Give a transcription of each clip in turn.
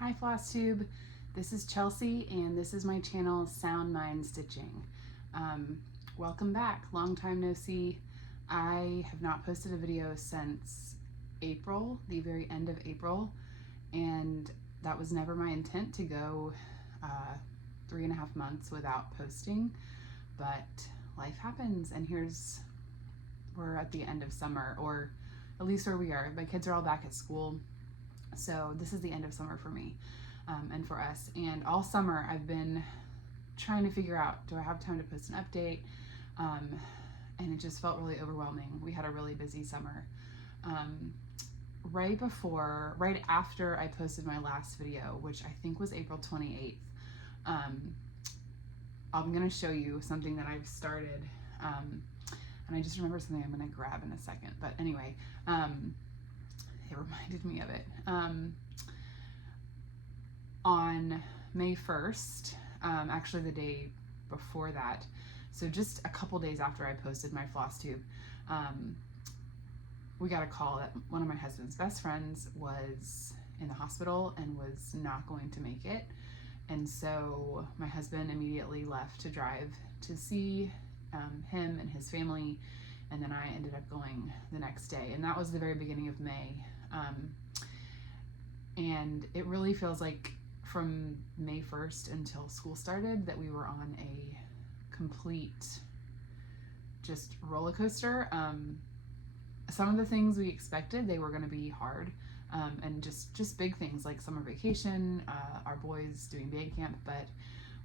Hi Flosstube, this is Chelsea and this is my channel Sound Mind Stitching. Welcome back, long time no see. I have not posted a video since April, the very end of April, and that was never my intent to go 3.5 months without posting, but life happens and we're at the end of summer, or at least where we are. My kids are all back at school. So this is the end of summer for me and for us. And all summer I've been trying to figure out, do I have time to post an update? And it just felt really overwhelming. We had a really busy summer. Right after I posted my last video, which I think was April 28th, I'm gonna show you something that I've started. And I just remember something I'm gonna grab in a second. But anyway, it reminded me of it. On May 1st, actually the day before that, so just a couple days after I posted my Flosstube, we got a call that one of my husband's best friends was in the hospital and was not going to make it. And so my husband immediately left to drive to see him and his family, and then I ended up going the next day, and that was the very beginning of May. And it really feels like from May 1st until school started that we were on a complete just roller coaster. Some of the things we expected, they were going to be hard, and just big things like summer vacation, our boys doing band camp, but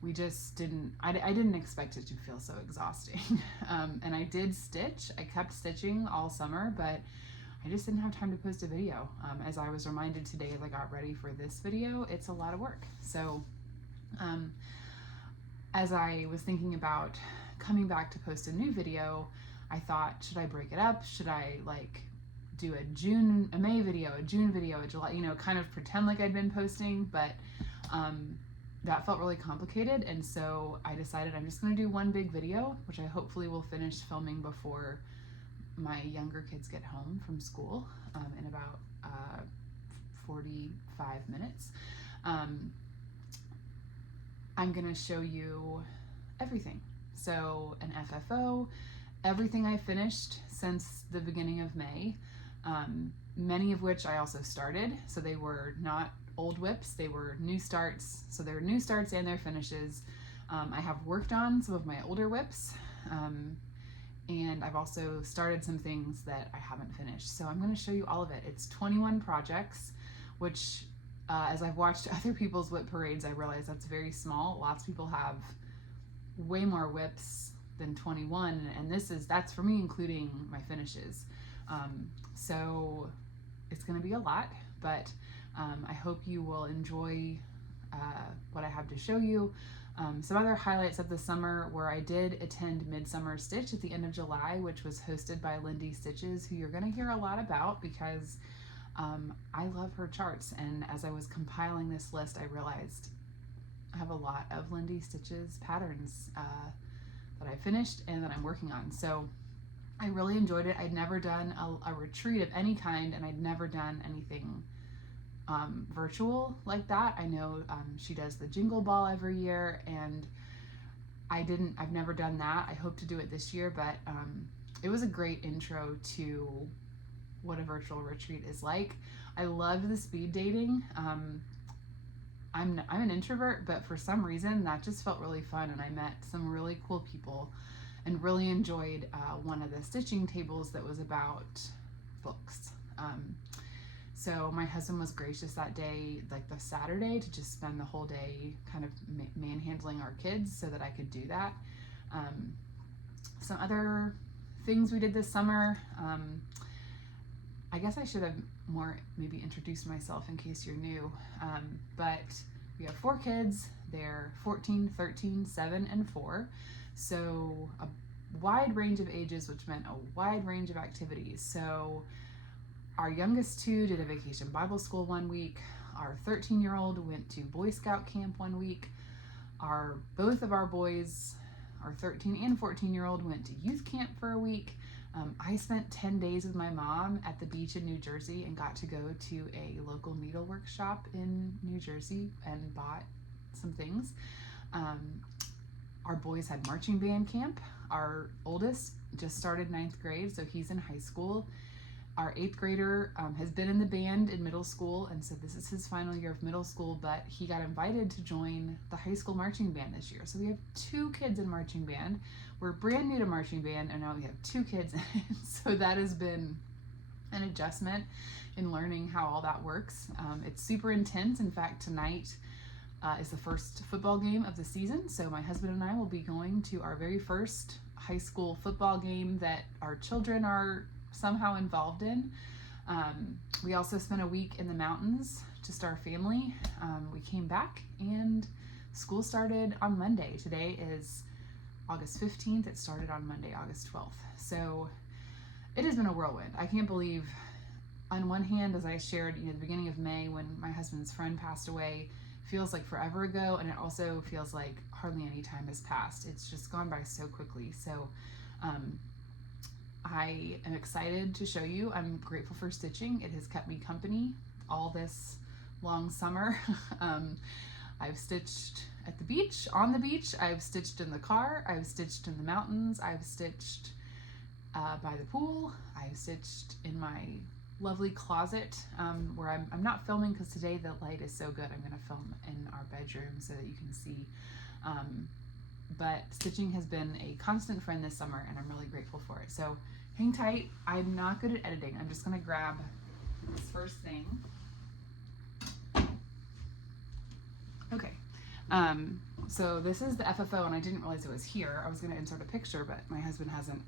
we just didn't, I didn't expect it to feel so exhausting. And I did stitch, I kept stitching all summer, but I just didn't have time to post a video. As I was reminded today as I got ready for this video, it's a lot of work. So as I was thinking about coming back to post a new video, I thought, should I break it up? Should I like do a May video, a June video, a July, kind of pretend like I'd been posting, but that felt really complicated. And so I decided I'm just gonna do one big video, which I hopefully will finish filming before my younger kids get home from school in about 45 minutes. I'm gonna show you everything. So an FFO, everything I finished since the beginning of May, many of which I also started. So they were not old WIPs, they were new starts. So there were new starts and their finishes. I have worked on some of my older WIPs, and I've also started some things that I haven't finished. So I'm going to show you all of it. It's 21 projects, which as I've watched other people's WIP parades, I realize that's very small. Lots of people have way more WIPs than 21, and that's for me including my finishes. So it's going to be a lot, but I hope you will enjoy what I have to show you. Some other highlights of the summer were I did attend Midsummer Stitch at the end of July, which was hosted by Lindy Stitches, who you're going to hear a lot about because I love her charts. And as I was compiling this list, I realized I have a lot of Lindy Stitches patterns that I finished and that I'm working on. So I really enjoyed it. I'd never done a retreat of any kind, and I'd never done anything virtual like that. I know she does the Jingle Ball every year, and I've never done that. I hope to do it this year, but it was a great intro to what a virtual retreat is like. I love the speed dating. I'm an introvert, but for some reason that just felt really fun, and I met some really cool people and really enjoyed one of the stitching tables that was about books. So my husband was gracious that day, like the Saturday, to just spend the whole day kind of manhandling our kids so that I could do that. Some other things we did this summer, I guess I should have more maybe introduced myself in case you're new, but we have 4 kids. They're 14, 13, 7, and 4. So a wide range of ages, which meant a wide range of activities. So our youngest 2 did a vacation Bible school one week. Our 13-year-old went to Boy Scout camp one week. Both of our boys, our 13 and 14-year-old, went to youth camp for a week. I spent 10 days with my mom at the beach in New Jersey and got to go to a local needlework shop in New Jersey and bought some things. Our boys had marching band camp. Our oldest just started 9th grade, so he's in high school. Our 8th grader has been in the band in middle school, and so this is his final year of middle school, but he got invited to join the high school marching band this year. So we have 2 kids in marching band. We're brand new to marching band, and now we have 2 kids in it. So that has been an adjustment in learning how all that works. It's super intense. In fact, tonight is the first football game of the season, so my husband and I will be going to our very first high school football game that our children are somehow involved in. We also spent a week in the mountains, just our family. We came back and school started on Monday. Today is August 15th. It started on Monday, August 12th. So it has been a whirlwind. I can't believe, on one hand, as I shared, the beginning of May when my husband's friend passed away, feels like forever ago, and it also feels like hardly any time has passed. It's just gone by so quickly. So I am excited to show you. I'm grateful for stitching. It has kept me company all this long summer. I've stitched at the beach, on the beach. I've stitched in the car. I've stitched in the mountains. I've stitched by the pool. I've stitched in my lovely closet where I'm not filming because today the light is so good. I'm going to film in our bedroom so that you can see. But stitching has been a constant friend this summer, and I'm really grateful for it. So hang tight. I'm not good at editing. I'm just going to grab this first thing. Okay. So this is the FFO, and I didn't realize it was here. I was going to insert a picture, but my husband hasn't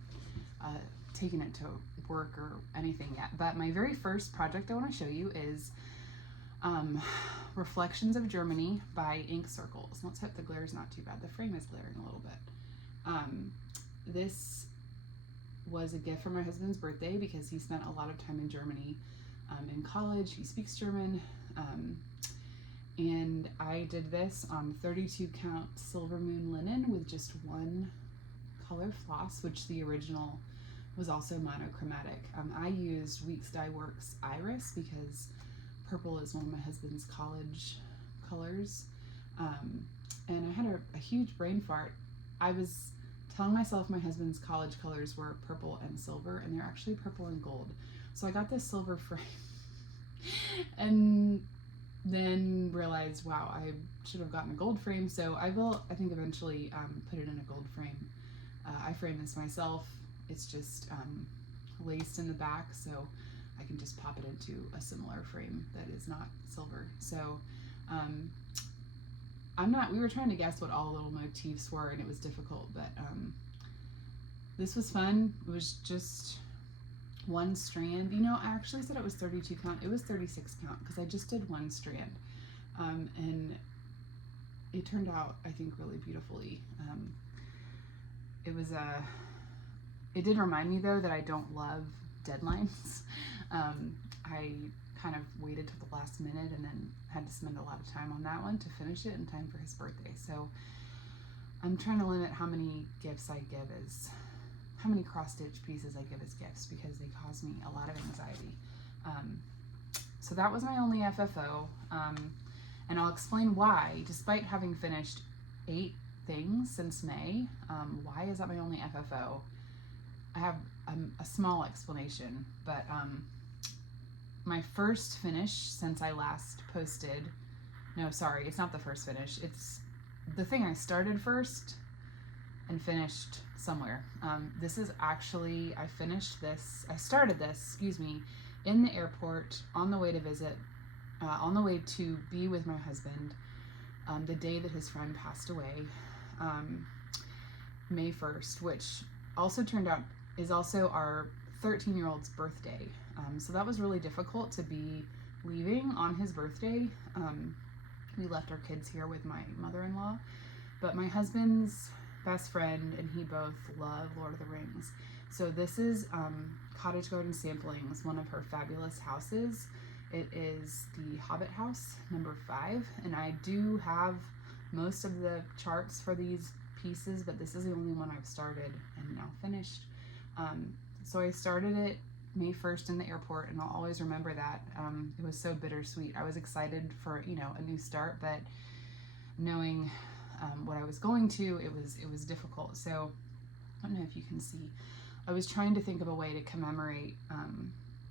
taken it to work or anything yet. But my very first project I want to show you is Reflections of Germany by Ink Circles. Let's hope the glare is not too bad. The frame is glaring a little bit. This was a gift for my husband's birthday because he spent a lot of time in Germany in college. He speaks German. And I did this on 32 count Silver Moon linen with just one color floss, which the original was also monochromatic. I used Weeks Dye Works Iris because purple is one of my husband's college colors. And I had a huge brain fart. I was telling myself my husband's college colors were purple and silver, and they're actually purple and gold. So I got this silver frame and then realized, wow, I should have gotten a gold frame. So I will, I think, eventually put it in a gold frame. I framed this myself. It's just laced in the back, so I can just pop it into a similar frame that is not silver. So we were trying to guess what all the little motifs were, and it was difficult, but this was fun. It was just one strand. I actually said it was 32 count. It was 36 count because I just did one strand. And it turned out, I think, really beautifully. It did remind me, though, that I don't love deadlines. I kind of waited till the last minute and then had to spend a lot of time on that one to finish it in time for his birthday. So I'm trying to limit how many gifts I give how many cross-stitch pieces I give as gifts because they cause me a lot of anxiety. So that was my only FFO, and I'll explain why, despite having finished 8 things since May, why is that my only FFO? I have a small explanation, but my first finish since I last posted, no, sorry, it's not the first finish, it's the thing I started first and finished somewhere. This is actually, I started this, in the airport on the way to visit, on the way to be with my husband, the day that his friend passed away, May 1st, which also turned out is also our 13-year-old's birthday. So that was really difficult to be leaving on his birthday. We left our kids here with my mother-in-law, but my husband's best friend and he both love Lord of the Rings. So this is Cottage Garden Samplings, one of her fabulous houses. It is the Hobbit house, number 5, and I do have most of the charts for these pieces, but this is the only one I've started and now finished. So I started it May 1st in the airport, and I'll always remember that. It was so bittersweet. I was excited for, you know, a new start, but knowing what I was going to, it was difficult. So I don't know if you can see. I was trying to think of a way to commemorate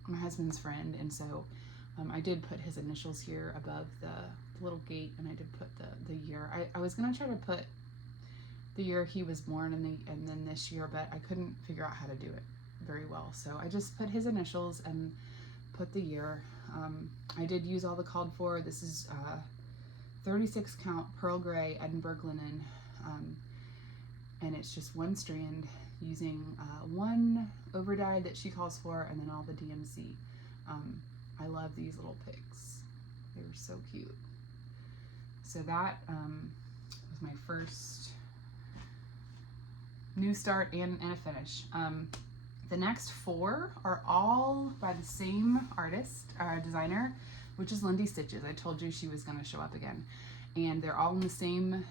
my husband's friend, and so I did put his initials here above the little gate, and I did put the year. I was gonna try to put the year he was born and then this year, but I couldn't figure out how to do it very well. So I just put his initials and put the year. I did use all the called for. This is 36 count pearl gray Edinburgh linen, and it's just one strand using one over dye that she calls for, and then all the DMC. I love these little pigs. They were so cute. So that was my first new start and a finish. The next 4 are all by the same artist, designer, which is Lindy Stitches. I told you she was going to show up again. And they're all in the same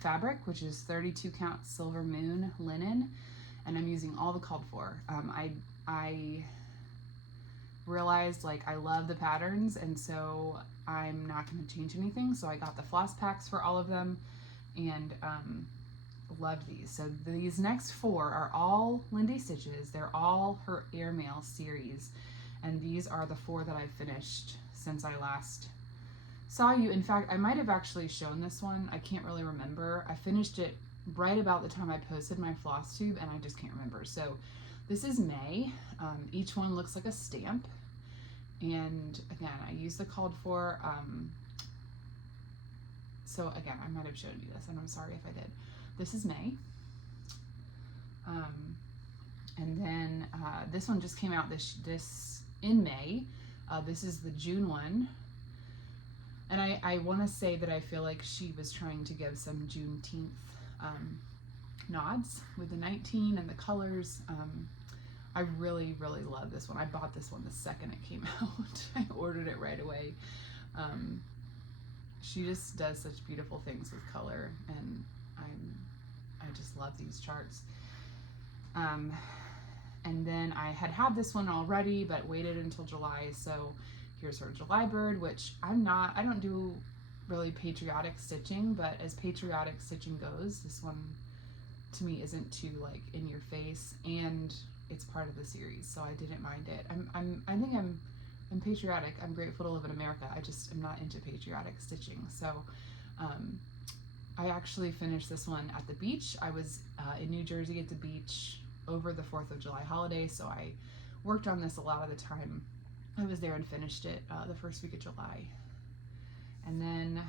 fabric, which is 32 count silver moon linen. And I'm using all the called for. I realized like I love the patterns, and so I'm not going to change anything. So I got the floss packs for all of them, and loved these. So these next 4 are all Lindy Stitches. They're all her airmail series, and these are the 4 that I've finished since I last saw you. In fact, I might have actually shown this one. I can't really remember. I finished it right about the time I posted my Flosstube, and I just can't remember. So this is May. Each one looks like a stamp, and again, I used the called for. So again, I might have shown you this, and I'm sorry if I did. This is May. And then this one just came out this in May. This is the June one. And I want to say that I feel like she was trying to give some Juneteenth nods with the 19 and the colors. I really, really love this one. I bought this one the second it came out. I ordered it right away. She just does such beautiful things with color, and I just love these charts. And then I had this one already, but waited until July. So here's her July bird, which I don't do really patriotic stitching, but as patriotic stitching goes, this one to me isn't too like in your face, and it's part of the series, so I didn't mind it. I think I'm patriotic. I'm grateful to live in America. I just am not into patriotic stitching. So I actually finished this one at the beach. I was in New Jersey at the beach over the 4th of July holiday, so I worked on this a lot of the time I was there and finished it the first week of July. And then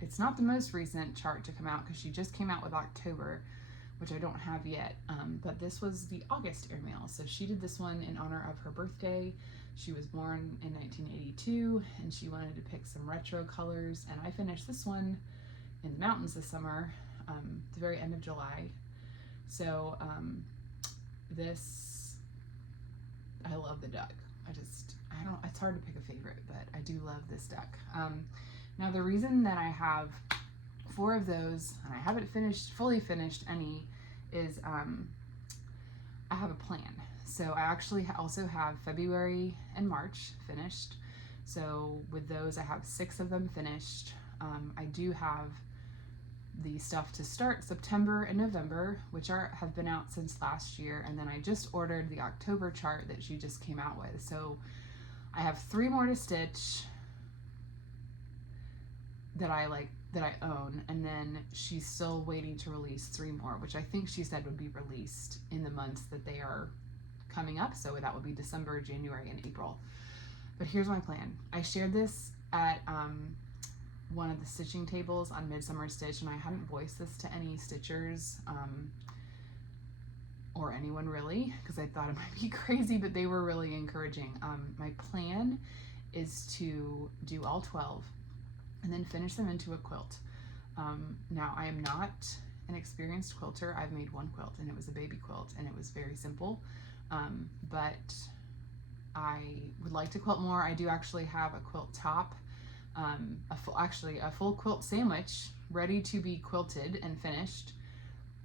it's not the most recent chart to come out because she just came out with October, which I don't have yet, but this was the August airmail. So she did this one in honor of her birthday. She was born in 1982, and she wanted to pick some retro colors, and I finished this one in the mountains this summer, the very end of July. So I love the duck. It's hard to pick a favorite, but I do love this duck. Now the reason that I have 4 of those, and I haven't fully finished any, is I have a plan. So I actually also have February and March finished. So with those, I have 6 of them finished. I do have the stuff to start September and November, which have been out since last year, and then I just ordered the October chart that she just came out with. So I have 3 more to stitch that I own, and then she's still waiting to release 3 more, which I think she said would be released in the months that they are coming up. So that would be December, January, and April. But here's my plan. I shared this at one of the stitching tables on Midsummer Stitch, and I hadn't voiced this to any stitchers or anyone really, because I thought it might be crazy, but they were really encouraging. My plan is to do all 12 and then finish them into a quilt. Now I am not an experienced quilter. I've made 1 quilt, and it was a baby quilt, and it was very simple, but I would like to quilt more. I do actually have a quilt top, a full quilt sandwich ready to be quilted and finished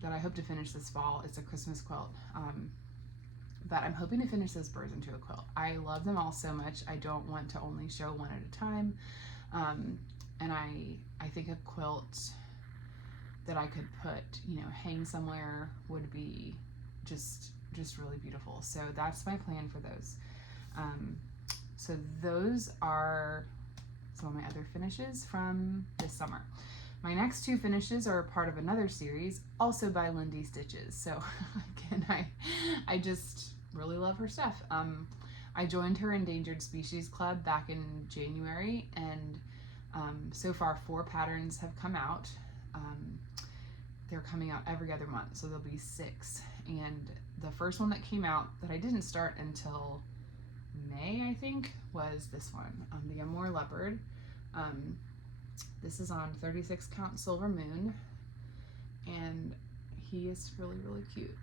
that I hope to finish this fall. It's a Christmas quilt. But I'm hoping to finish those birds into a quilt. I love them all so much. I don't want to only show one at a time. And I think a quilt that I could put, you know, hang somewhere would be just really beautiful. So that's my plan for those. So those are some of my other finishes from this summer. My next two finishes are part of another series, also by Lindy Stitches. So again, I just really love her stuff. I joined her Endangered Species Club back in January, and so far 4 patterns have come out. They're coming out every other month, so there'll be 6. And the first one that came out that I didn't start until May, I think, was this one, the Amore Leopard. This is on 36 count Silver Moon, and he is really, really cute.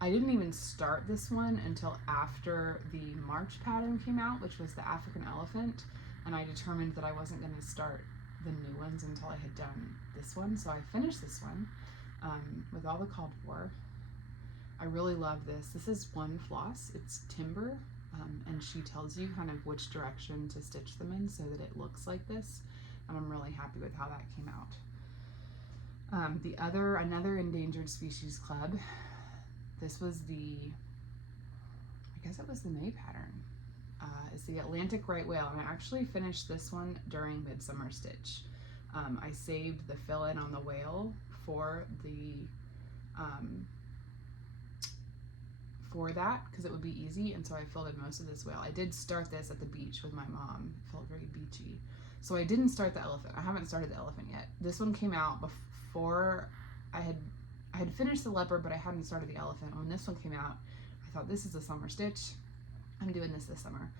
I didn't even start this one until after the March pattern came out, which was the African Elephant, and I determined that I wasn't going to start the new ones until I had done this one. So I finished this one with all the called for. I really love this. This is one floss. It's timber, and she tells you kind of which direction to stitch them in so that it looks like this. And I'm really happy with how that came out. Another Endangered Species Club. This was I guess it was the May pattern. It's the Atlantic Right Whale, and I actually finished this one during Midsummer Stitch. I saved the fill-in on the whale for that because it would be easy, and so I filled in most of this whale. I did start this at the beach with my mom. It felt very beachy. So I didn't start the elephant. I haven't started the elephant yet. This one came out before I had finished the leopard, but I hadn't started the elephant. When this one came out, I thought, this is a summer stitch. I'm doing this summer.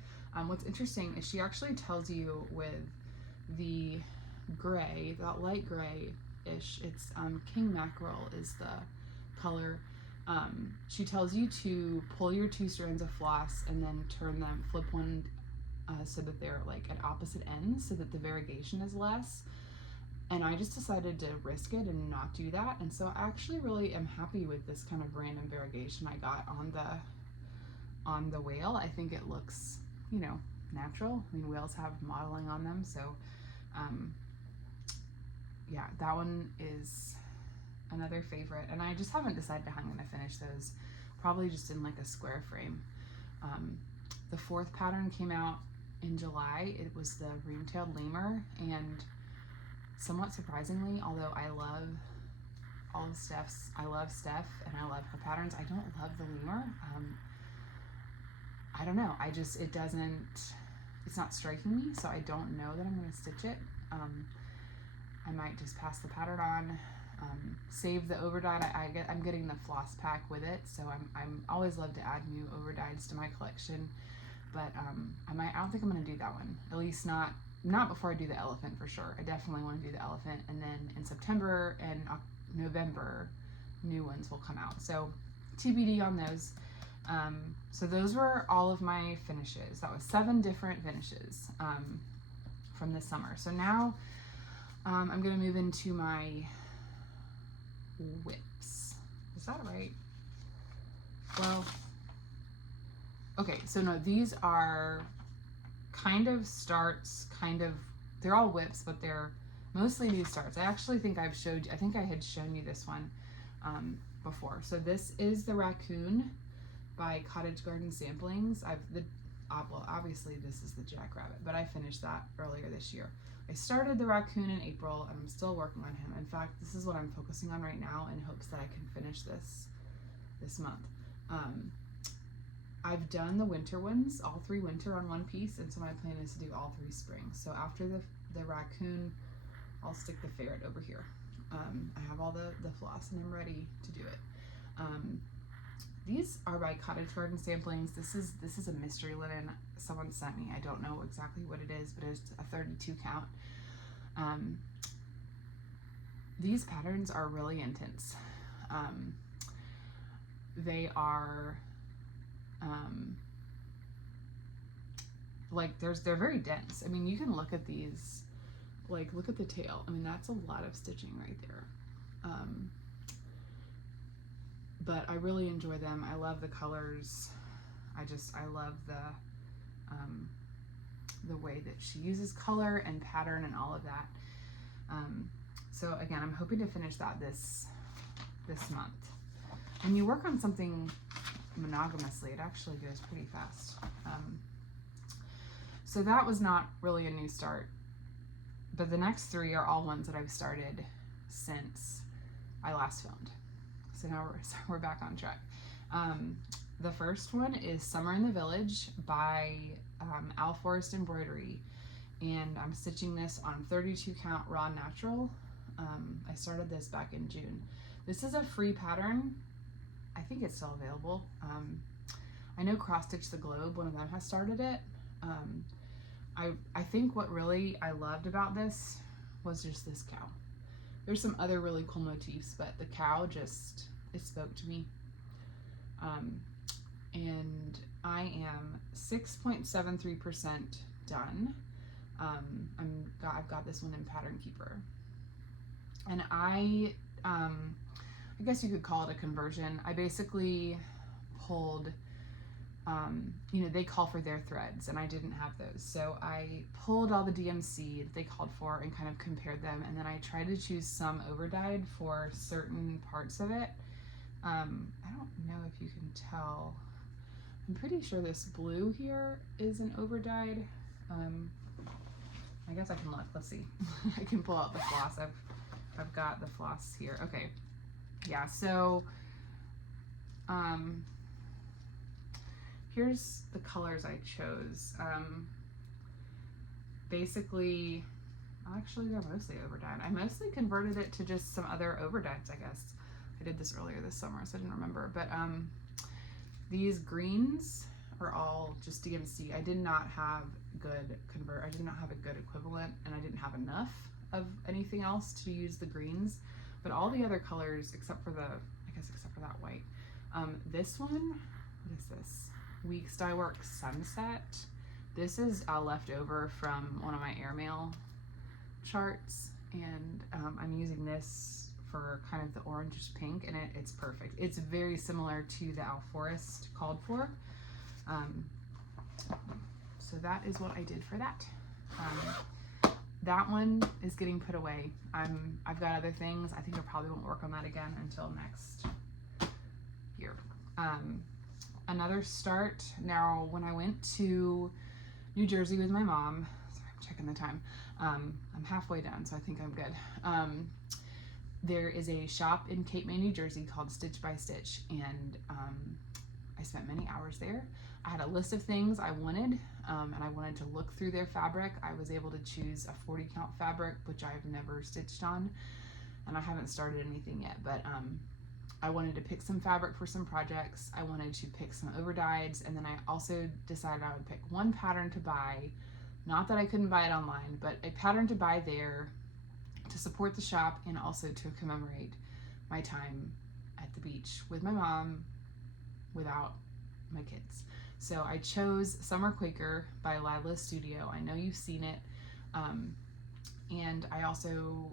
What's interesting is she actually tells you with the gray, that light gray-ish, it's King Mackerel is the color. She tells you to pull your 2 strands of floss and then turn them, flip one so that they're like at opposite ends so that the variegation is less. And I just decided to risk it and not do that. And so I actually really am happy with this kind of random variegation I got on the whale. I think it looks, you know, natural. I mean, whales have modeling on them. So yeah, that one is another favorite. And I just haven't decided how I'm going to finish those. Probably just in like a square frame. The 4th pattern came out in July. It was the Ring-tailed Lemur, and somewhat surprisingly, although I love all of Steph's, I love Steph and I love her patterns, I don't love the lemur. I don't know, it's not striking me, so I don't know that I'm going to stitch it. I might just pass the pattern on, save the overdyed. I'm getting the floss pack with it, so I'm always love to add new overdyes to my collection, but I don't think I'm going to do that one, at least not before I do the elephant for sure. I definitely want to do the elephant, and then in September and November, new ones will come out. So TBD on those. So those were all of my finishes. That was 7 different finishes from this summer. So now I'm going to move into my WIPs. Is that right? Well, okay, so no, these are kind of starts, they're all WIPs, but they're mostly new starts. I actually think I had shown you this one before. So this is the Raccoon by Cottage Garden Samplings. Well, obviously this is the Jackrabbit, but I finished that earlier this year. I started the Raccoon in April, and I'm still working on him. In fact, this is what I'm focusing on right now in hopes that I can finish this month. I've done the winter ones, all 3 winter on one piece, and so my plan is to do all 3 spring. So after the Raccoon, I'll stick the ferret over here. I have all the floss and I'm ready to do it. These are by Cottage Garden Samplings. This is a mystery linen someone sent me. I don't know exactly what it is, but it's a 32 count. These patterns are really intense. They are like they're very dense. I mean, you can look at these, like look at the tail. I mean, that's a lot of stitching right there. But I really enjoy them. I love the colors. I love the way that she uses color and pattern and all of that. So again, I'm hoping to finish that this month. When you work on something monogamously, it actually goes pretty fast. So that was not really a new start, but the next 3 are all ones that I've started since I last filmed. So now we're back on track. The first one is Summer in the Village by Al Forest Embroidery, and I'm stitching this on 32 count raw natural. I started this back in June. This is a free pattern. I think it's still available. I know Cross Stitch the Globe, one of them has started it. I think what really I loved about this was just this cow. There's some other really cool motifs, but the cow just, it spoke to me. And I am 6.73% done. I've got this one in Pattern Keeper. And I guess you could call it a conversion. I basically pulled, you know, they call for their threads and I didn't have those. So I pulled all the DMC that they called for and kind of compared them. And then I tried to choose some overdyed for certain parts of it. I don't know if you can tell. I'm pretty sure this blue here is an overdyed. I guess I can look. Let's see. I can pull out the floss. I've got the floss here. Okay. Yeah, so here's the colors I chose. Basically, actually they're mostly overdyed. I mostly converted it to just some other overdyes, I guess. I did this earlier this summer, so I didn't remember. But these greens are all just DMC. I did not have I did not have a good equivalent, and I didn't have enough of anything else to use the greens. But all the other colors, except for except for that white. This one, what is this? Weeks Dye Works Sunset. This is leftover from one of my airmail charts, and I'm using this for kind of the orangish pink, and it's perfect. It's very similar to the Al Forest called for. So that is what I did for that. That one is getting put away. I've got other things. I think I probably won't work on that again until next year. Another start. Now, when I went to New Jersey with my mom, sorry, I'm checking the time. I'm halfway done, so I think I'm good. There is a shop in Cape May, New Jersey called Stitch by Stitch, and I spent many hours there. I had a list of things I wanted, and I wanted to look through their fabric. I was able to choose a 40 count fabric, which I've never stitched on, and I haven't started anything yet, but I wanted to pick some fabric for some projects. I wanted to pick some overdyes, and then I also decided I would pick one pattern to buy. Not that I couldn't buy it online, but a pattern to buy there to support the shop and also to commemorate my time at the beach with my mom without my kids. So I chose Summer Quaker by Lila's Studio. I know you've seen it. And I also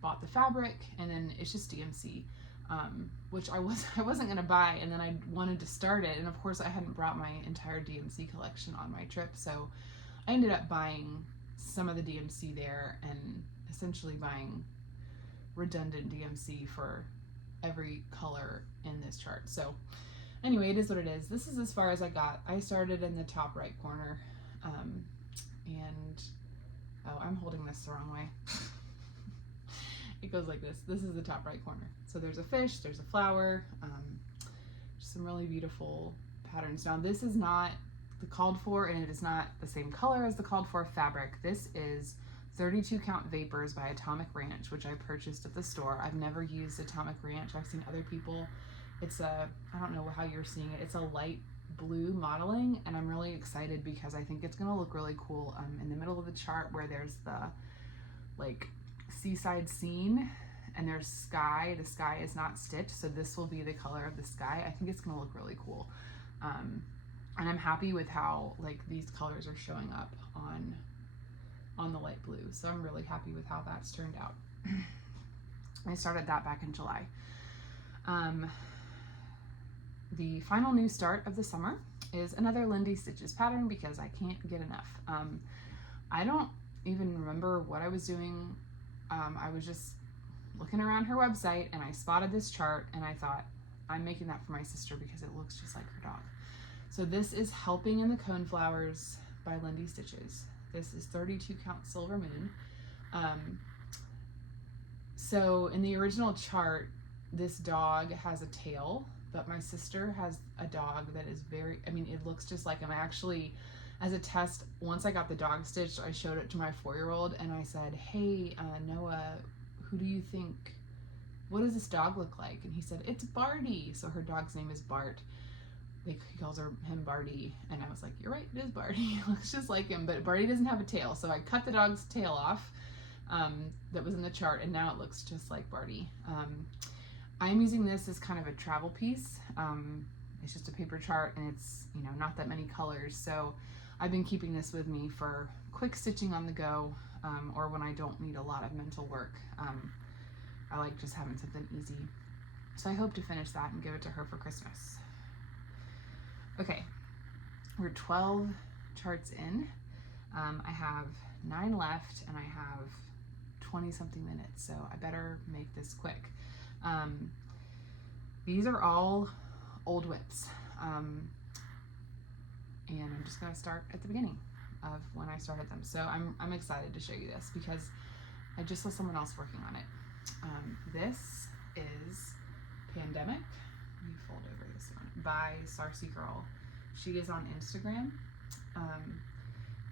bought the fabric, and then it's just DMC, which I wasn't gonna buy, and then I wanted to start it, and of course I hadn't brought my entire DMC collection on my trip, so I ended up buying some of the DMC there and essentially buying redundant DMC for every color in this chart. So anyway, it is what it is. This is as far as I got. I started in the top right corner, and oh, I'm holding this the wrong way. It goes like this. This is the top right corner. So there's a fish, there's a flower, just some really beautiful patterns. Now this is not the called for, and it is not the same color as the called for fabric. This is 32 count Vapors by Atomic Ranch, which I purchased at the store. I've never used Atomic Ranch. I've seen other people. It's I don't know how you're seeing it. It's a light blue modeling, and I'm really excited because I think it's gonna look really cool in the middle of the chart where there's the like seaside scene and there's sky. The sky is not stitched, so this will be the color of the sky. I think it's gonna look really cool. And I'm happy with how like these colors are showing up on the light blue. So I'm really happy with how that's turned out. I started that back in July. The final new start of the summer is another Lindy Stitches pattern because I can't get enough. I don't even remember what I was doing. I was just looking around her website and I spotted this chart and I thought, I'm making that for my sister because it looks just like her dog. So this is Helping in the Coneflowers by Lindy Stitches. This is 32 count Silver Moon. So in the original chart, this dog has a tail, but my sister has a dog that is very, I mean, it looks just like him. I actually, as a test, once I got the dog stitched, I showed it to my 4-year-old and I said, hey, Noah, who do you think, what does this dog look like? And he said, it's Barty. So her dog's name is Bart. He calls him Barty. And I was like, you're right, it is Barty. It looks just like him, but Barty doesn't have a tail. So I cut the dog's tail off that was in the chart, and now it looks just like Barty. I'm using this as kind of a travel piece. It's just a paper chart and it's, you know, not that many colors. So I've been keeping this with me for quick stitching on the go, or when I don't need a lot of mental work. I like just having something easy. So I hope to finish that and give it to her for Christmas. Okay, we're 12 charts in. I have 9 left and I have 20 something minutes, so I better make this quick. These are all old WIPs, and I'm just going to start at the beginning of when I started them. So I'm excited to show you this because I just saw someone else working on it. This is Pandemic. Let me fold over this one, by Sarcy Girl. She is on Instagram,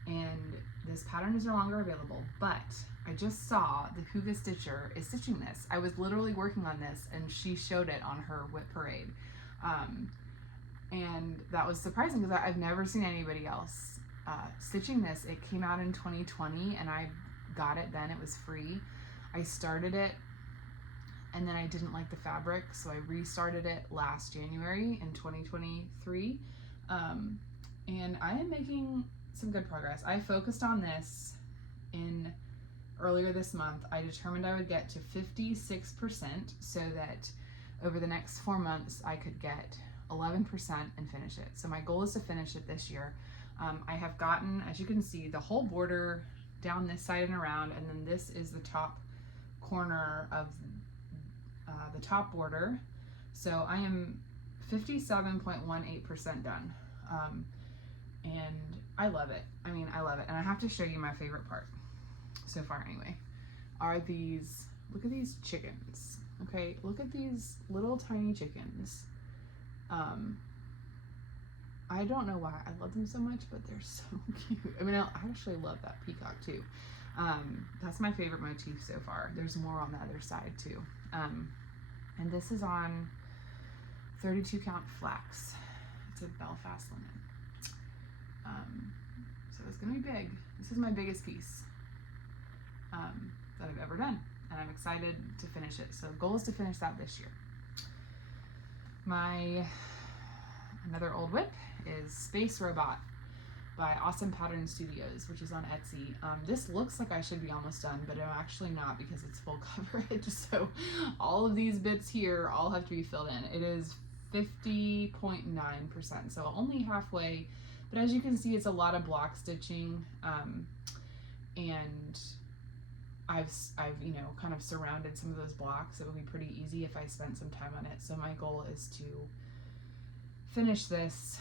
and this pattern is no longer available, but I just saw the Hygge Stitcher is stitching this. I was literally working on this and she showed it on her WIP parade. And that was surprising because I've never seen anybody else stitching this. It came out in 2020 and I got it then, it was free. I started it and then I didn't like the fabric, so I restarted it last January in 2023. And I am making some good progress. I focused on this earlier this month. I determined I would get to 56% so that over the next 4 months I could get 11% and finish it. So my goal is to finish it this year. I have gotten, as you can see, the whole border down this side and around, and then this is the top corner of the top border. So I am 57.18% done. And I love it. I mean, I love it. And I have to show you my favorite part so far anyway, are these, look at these chickens. Okay, look at these little tiny chickens. I don't know why I love them so much, but they're so cute. I mean, I actually love that peacock too. That's my favorite motif so far. There's more on the other side too. And this is on 32 count flax. It's a Belfast linen. So it's gonna be big. This is my biggest piece that I've ever done, and I'm excited to finish it. So the goal is to finish that this year. Another old WIP is Space Robot by Awesome Pattern Studios, which is on Etsy. This looks like I should be almost done, but I'm actually not because it's full coverage. So all of these bits here all have to be filled in. It is 50.9%, so only halfway. But as you can see, it's a lot of block stitching, and I've you know, kind of surrounded some of those blocks. It would be pretty easy if I spent some time on it. So my goal is to finish this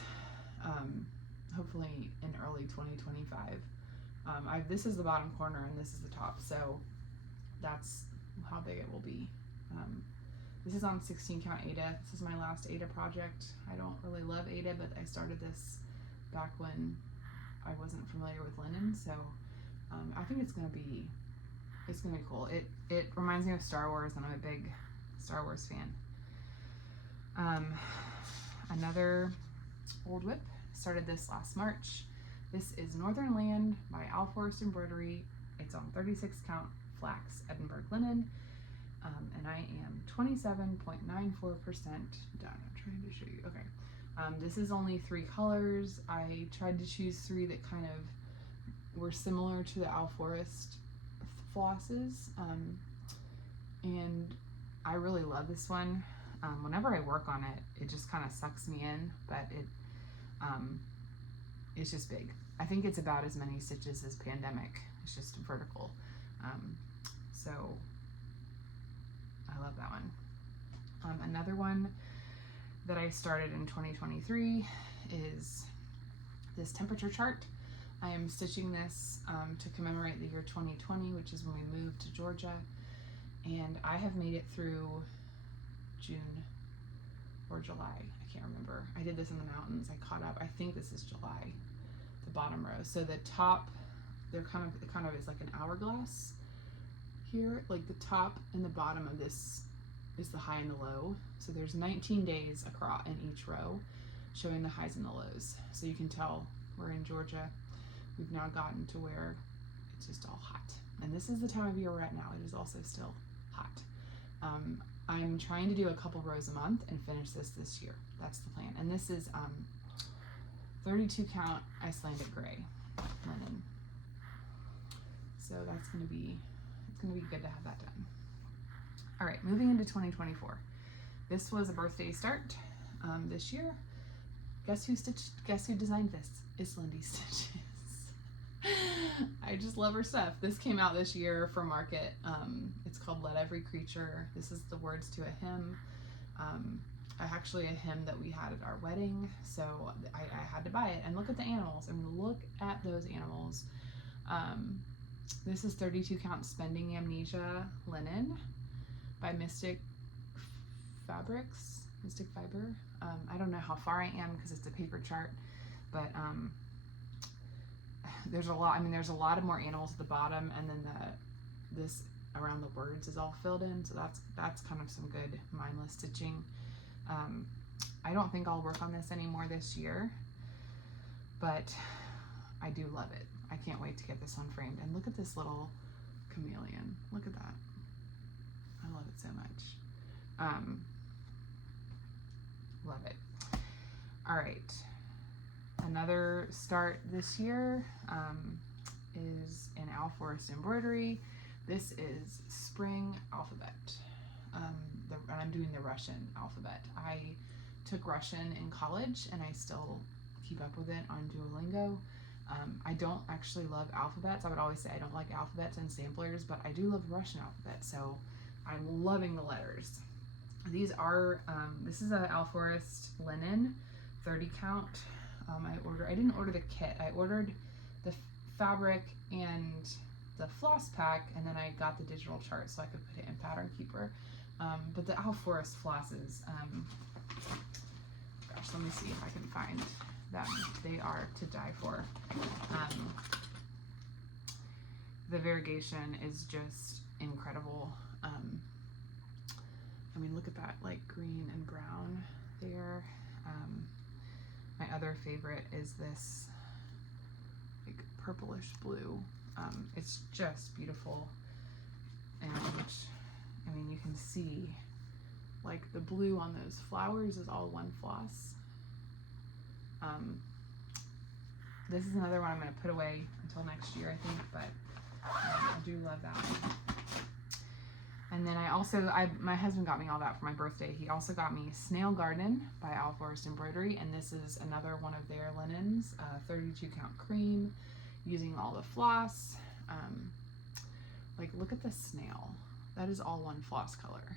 hopefully in early 2025. This is the bottom corner and this is the top, so that's how big it will be. This is on 16 count Aida. This is my last Aida project. I don't really love Aida, but I started this back when I wasn't familiar with linen, so I think it's gonna be cool. It reminds me of Star Wars, and I'm a big Star Wars fan. Another old WIP, started this last March. This is Northern Land by Al Forrest Embroidery. It's on 36 count flax Edinburgh linen, and I am 27.94% done. I'm trying to show you. Okay. This is only 3 colors. I tried to choose 3 that kind of were similar to the Al Forrest flosses, And I really love this one. Whenever I work on it, it just kind of sucks me in, but it's just big. I think it's about as many stitches as Pandemic. It's just vertical. So I love that one. Another one that I started in 2023 is this temperature chart. I am stitching this to commemorate the year 2020, which is when we moved to Georgia. And I have made it through June or July. I can't remember. I did this in the mountains. I caught up. I think this is July, the bottom row. So the top, it kind of is like an hourglass here. Like the top and the bottom of this is the high and the low. So there's 19 days across in each row, showing the highs and the lows. So you can tell we're in Georgia. We've now gotten to where it's just all hot. And this is the time of year we're at now. It is also still hot. I'm trying to do a couple rows a month and finish this year. That's the plan. And this is 32 count Icelandic gray linen. So it's gonna be good to have that done. All right, moving into 2024. This was a birthday start this year. Guess who designed this? It's Lindy Stitches. I just love her stuff. This came out this year for market. It's called Let Every Creature. This is the words to a hymn. Actually a hymn that we had at our wedding, so I had to buy it. And look at the animals. I mean, look at those animals. This is 32 count Spending Amnesia linen by Mystic Fiber. I don't know how far I am because it's a paper chart, but there's a lot. I mean, there's a lot of more animals at the bottom, and then this around the words is all filled in. So that's kind of some good mindless stitching. I don't think I'll work on this anymore this year, but I do love it. I can't wait to get this one framed. And look at this little chameleon. Look at that. I love it so much. Love it. All right. Another start this year is in Owl Forest embroidery. This is Spring Alphabet. And I'm doing the Russian alphabet. I took Russian in college and I still keep up with it on Duolingo. I don't actually love alphabets. I would always say I don't like alphabets and samplers, but I do love Russian alphabet, so I'm loving the letters. These are, this is a Owl Forest linen, 30 count. I didn't order the kit. I ordered the fabric and the floss pack, and then I got the digital chart so I could put it in Pattern Keeper. But the Owl Forest flosses, gosh, let me see if I can find them. They are to die for. The variegation is just incredible. I mean, look at that, like green and brown there. My other favorite is this like purplish blue. It's just beautiful. And I mean, you can see like the blue on those flowers is all one floss. This is another one I'm going to put away until next year, I think, but I do love that one. And then my husband got me all that for my birthday. He also got me Snail Garden by Owl Forest Embroidery, and this is another one of their linens, 32 count cream, using all the floss. Like, look at the snail. That is all one floss color.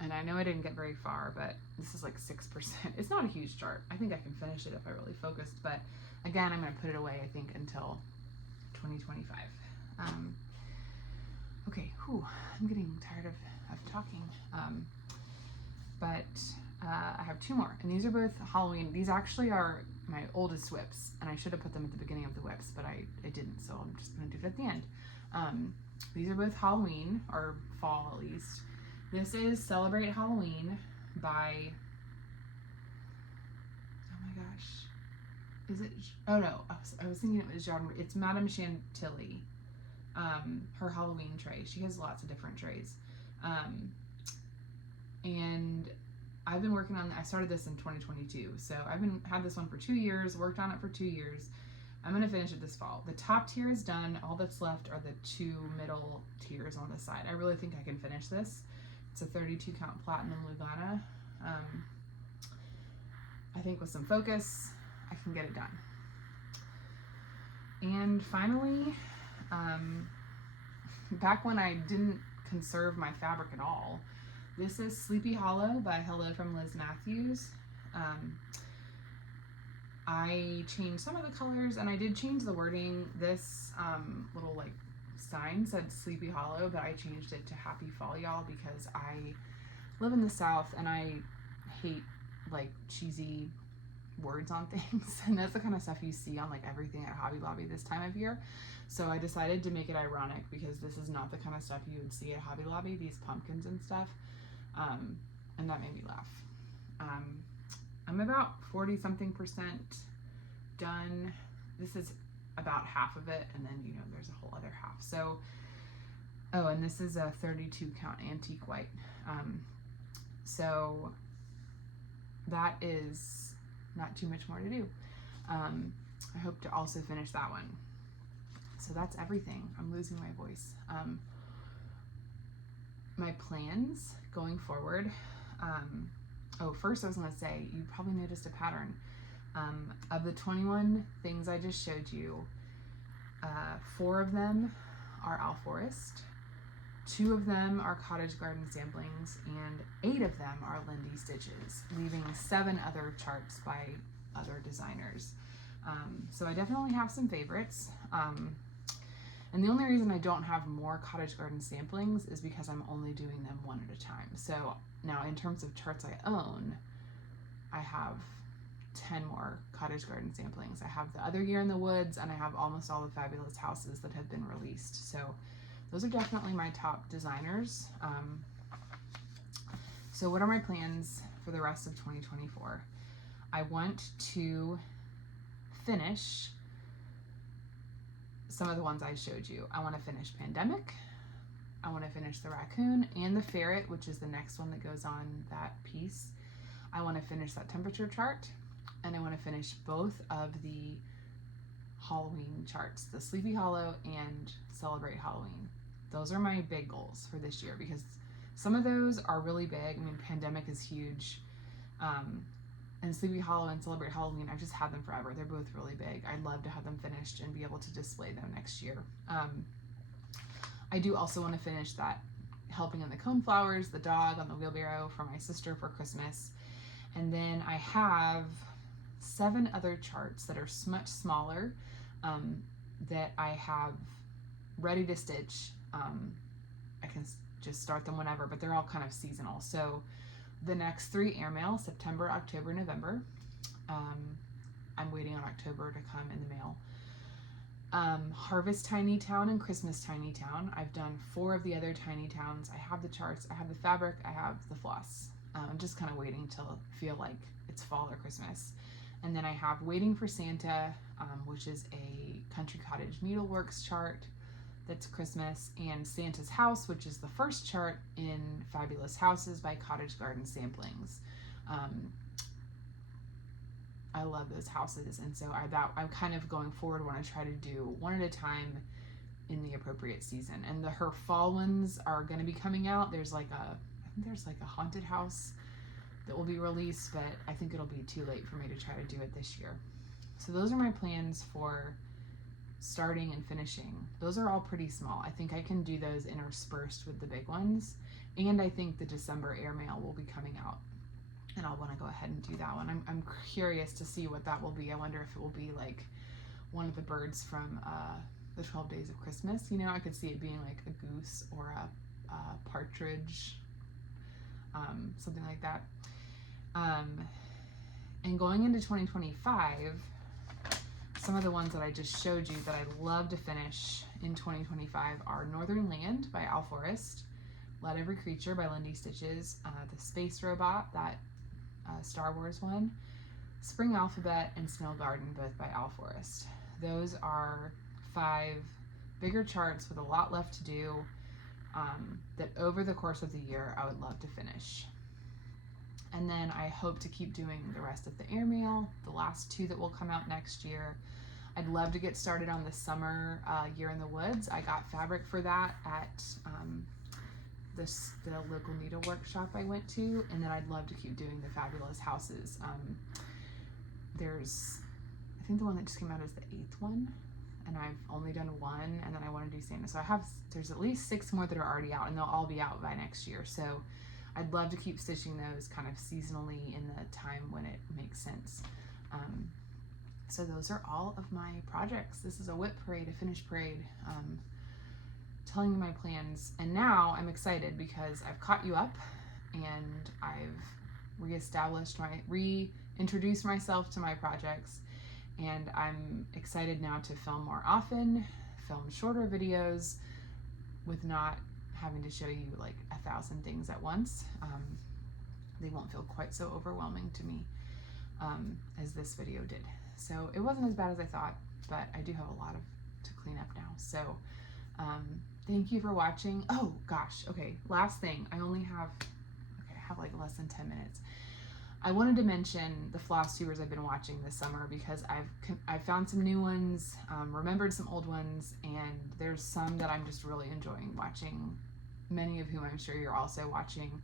And I know I didn't get very far, but this is like 6%. It's not a huge chart. I think I can finish it if I really focused, but again, I'm going to put it away, I think, until 2025. Okay, I'm getting tired of talking. But I have two more, and these are both Halloween. These actually are my oldest WIPs, and I should have put them at the beginning of the WIPs, but I didn't, so I'm just going to do it at the end. These are both Halloween, or fall at least. This is Celebrate Halloween by, oh my gosh, is it, oh no, I was thinking it was genre, it's Madame Chantilly, her Halloween tray. She has lots of different trays. And I've been working on, I started this in 2022, so I've had this one for 2 years, worked on it for 2 years. I'm going to finish it this fall. The top tier is done. All that's left are the 2 middle tiers on the side. I really think I can finish this. It's a 32 count platinum Lugana. I think with some focus, I can get it done. And finally, back when I didn't conserve my fabric at all, this is Sleepy Hollow by Hello from Liz Matthews. I changed some of the colors, and I did change the wording. This little like sign said Sleepy Hollow, but I changed it to Happy Fall Y'all because I live in the South and I hate like cheesy words on things, and that's the kind of stuff you see on like everything at Hobby Lobby this time of year. So I decided to make it ironic because this is not the kind of stuff you would see at Hobby Lobby, these pumpkins and stuff, and that made me laugh. I'm about 40-something% done. This is about half of it, and then, you know, there's a whole other half. So, oh, and this is a 32 count antique white. So that is not too much more to do. I hope to also finish that one. So that's everything. I'm losing my voice. My plans going forward. Oh, first I was going to say, you probably noticed a pattern. Of the 21 things I just showed you, 4 of them are Al Forest, 2 of them are Cottage Garden samplings, and 8 of them are Lindy stitches, leaving 7 other charts by other designers. So I definitely have some favorites. And the only reason I don't have more Cottage Garden samplings is because I'm only doing them one at a time. So now in terms of charts I own, I have 10 more Cottage Garden samplings. I have the Other Year in the Woods, and I have almost all the Fabulous Houses that have been released. So those are definitely my top designers. So what are my plans for the rest of 2024? I want to finish some of the ones I showed you. I want to finish Pandemic. I want to finish the Raccoon and the Ferret, which is the next one that goes on that piece. I want to finish that temperature chart, and I want to finish both of the Halloween charts, the Sleepy Hollow and Celebrate Halloween. Those are my big goals for this year because some of those are really big. I mean, Pandemic is huge. And Sleepy Hollow and Celebrate Halloween, I've just had them forever. They're both really big. I'd love to have them finished and be able to display them next year. I do also want to finish that Helping in the Coneflowers, the dog on the wheelbarrow for my sister for Christmas. And then I have 7 other charts that are much smaller that I have ready to stitch. I can just start them whenever, but they're all kind of seasonal. So the next 3 airmail, September, October, November. I'm waiting on October to come in the mail. Harvest Tiny Town and Christmas Tiny Town. I've done 4 of the other Tiny Towns. I have the charts, I have the fabric, I have the floss. I'm just kind of waiting to feel like it's fall or Christmas. And then I have Waiting for Santa, which is a Country Cottage Needleworks chart that's Christmas, and Santa's House, which is the first chart in Fabulous Houses by Cottage Garden Samplings. I love those houses, and so I'm kind of going forward want to try to do one at a time in the appropriate season. And her fall ones are going to be coming out. I think there's like a haunted house that will be released, but I think it'll be too late for me to try to do it this year. So those are my plans for starting and finishing. Those are all pretty small. I think I can do those interspersed with the big ones, and I think the December airmail will be coming out, and I'll want to go ahead and do that one. I'm curious to see what that will be. I wonder if it will be like one of the birds from the 12 Days of Christmas. You know, I could see it being like a goose or a partridge, something like that. And going into 2025, some of the ones that I just showed you that I'd love to finish in 2025 are Northern Land by Al Forest, Let Every Creature by Lindy Stitches, the Space Robot, that Star Wars one, Spring Alphabet, and Snow Garden, both by Al Forest. Those are 5 bigger charts with a lot left to do that over the course of the year I would love to finish. And then I hope to keep doing the rest of the airmail, the last 2 that will come out next year. I'd love to get started on the summer Year in the Woods. I got fabric for that at the local needle workshop I went to, and then I'd love to keep doing the fabulous houses. There's, I think the one that just came out is the 8th one, and I've only done one, and then I want to do Santa. So there's at least 6 more that are already out, and they'll all be out by next year. So I'd love to keep stitching those kind of seasonally in the time when it makes sense. So those are all of my projects. This is a WIP parade, a finished parade, telling you my plans. And now I'm excited because I've caught you up and I've reintroduced myself to my projects, and I'm excited now to film more often, film shorter videos with not having to show you like 1,000 things at once. They won't feel quite so overwhelming to me as this video did. So it wasn't as bad as I thought, but I do have a lot to clean up now. So thank you for watching. Oh gosh, okay, last thing. I have like less than 10 minutes. I wanted to mention the Flosstubers I've been watching this summer because I've found some new ones, remembered some old ones, and there's some that I'm just really enjoying watching, many of whom I'm sure you're also watching.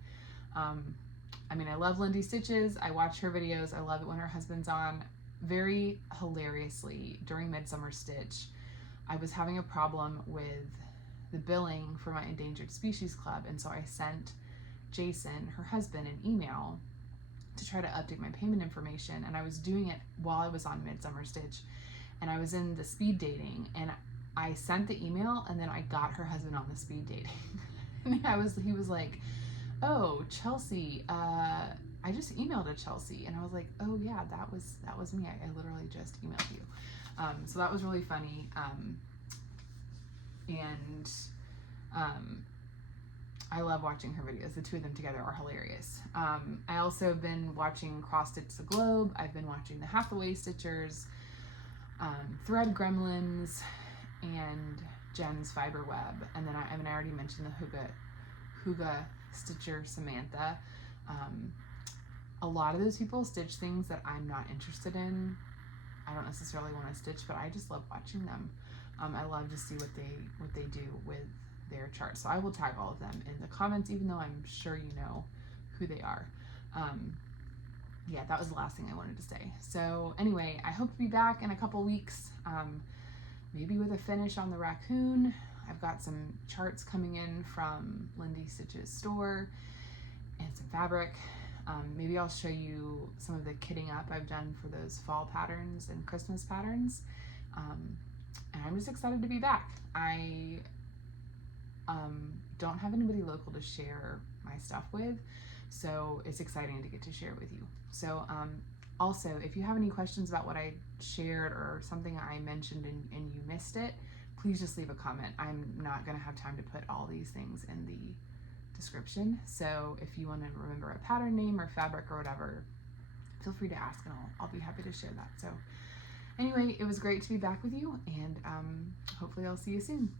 I mean, I love Lindy Stitches. I watch her videos. I love it when her husband's on. Very hilariously, during Midsummer Stitch, I was having a problem with the billing for my Endangered Species Club, and so I sent Jason, her husband, an email to try to update my payment information, and I was doing it while I was on Midsummer Stitch, and I was in the speed dating, and I sent the email, and then I got her husband on the speed dating. And he was like, "Oh, Chelsea, I just emailed to Chelsea," and I was like, "Oh yeah, that was me. I literally just emailed you." So that was really funny, and I love watching her videos. The two of them together are hilarious. I also have been watching Cross Stitch the Globe. I've been watching the Hathaway Stitchers, Thread Gremlins, and Jen's Fiber Web. And then I already mentioned the Huga Stitcher Samantha. A lot of those people stitch things that I'm not interested in. I don't necessarily want to stitch, but I just love watching them. I love to see what they do with their charts. So I will tag all of them in the comments, even though I'm sure you know who they are. Yeah, that was the last thing I wanted to say. So anyway, I hope to be back in a couple weeks, maybe with a finish on the raccoon. I've got some charts coming in from Lindy Stitch's store and some fabric. Maybe I'll show you some of the kitting up I've done for those fall patterns and Christmas patterns. And I'm just excited to be back. I don't have anybody local to share my stuff with, so it's exciting to get to share with you. So also, if you have any questions about what I shared or something I mentioned and you missed it, please just leave a comment. I'm not going to have time to put all these things in the description, so if you want to remember a pattern name or fabric or whatever, feel free to ask and I'll be happy to share that. So anyway, it was great to be back with you, and hopefully I'll see you soon.